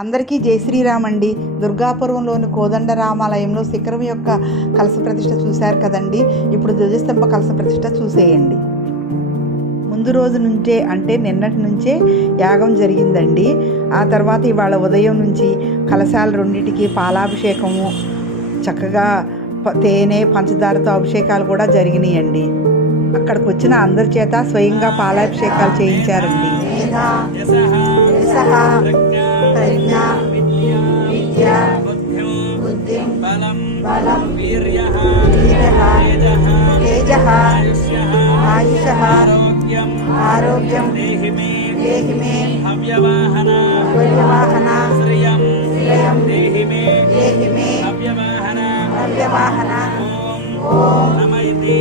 అందరికీ జై శ్రీరామ్ అండి. దుర్గాపురంలోని కోదండరామాలయంలో శిఖరం యొక్క కలస ప్రతిష్ట చూశారు కదండి. ఇప్పుడు ధ్వజస్తంభ కలస ప్రతిష్ట చూసేయండి. ముందు రోజు నుంచే అంటే నిన్నటి నుంచే యాగం జరిగిందండి. ఆ తర్వాత ఇవాళ ఉదయం నుంచి కలశాల రెండింటికి పాలాభిషేకము చక్కగా తేనె పంచదారతో అభిషేకాలు కూడా జరిగినాయండి. అక్కడికి వచ్చిన అందరి చేత స్వయంగా పాలాభిషేకాలు చేయించారండి. బలం వీర్యః తేజః ఆయుషః ఆరోగ్యం దేహి మే అవ్యవాహన ద్వయవాహన శ్రియం శ్రయం దేహి మే దేహి మే అవ్యవాహన నవ్యవాహన ఓం నమ ఇతి